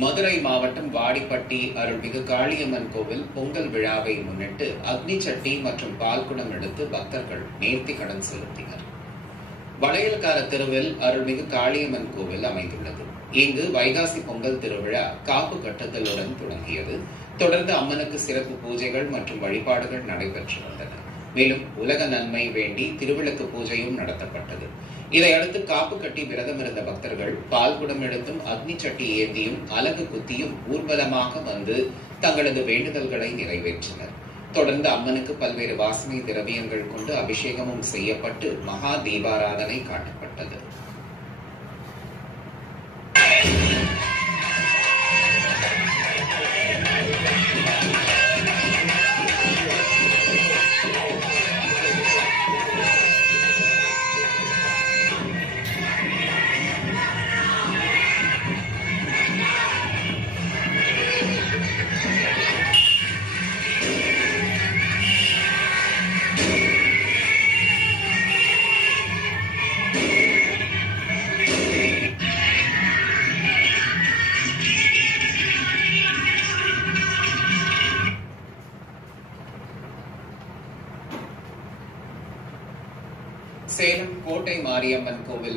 மதுரை மாவட்டம் வாடிப்பட்டி அருள்மிகு காளியம்மன் கோவில் பொங்கல் விழாவை முன்னிட்டு அக்னி சட்டி மற்றும் பால்குடம் எடுத்து பக்தர்கள் நேர்த்தி கடன் செலுத்தினர். வளையல்கார தெருவில் அருள்மிகு காளியம்மன் கோவில் அமைந்துள்ளது. இங்கு வைகாசி பொங்கல் திருவிழா காப்பு கட்டுதலுடன் தொடங்கியது. தொடர்ந்து அம்மனுக்கு சிறப்பு பூஜைகள் மற்றும் வழிபாடுகள் நடைபெற்று வந்தன. மேலும் உலக நன்மை வேண்டி திருவிளக்கு பூஜையும் நடத்தப்பட்டது. இதையடுத்து காப்பு கட்டி விரதம் இருந்த பக்தர்கள் பால்குடம் எடுத்தும் அக்னி சட்டி ஏந்தியும் அலகு குத்தியும் ஊர்வலமாக வந்து தங்களது வேண்டுதல்களை நிறைவேற்றினர். தொடர்ந்து அம்மனுக்கு பல்வேறு வாசனை திரவியங்கள் கொண்டு அபிஷேகமும் செய்யப்பட்டு மகா தீபாராதனை காட்டப்பட்டது. சேலம் கோட்டை மாரியம்மன் கோவில்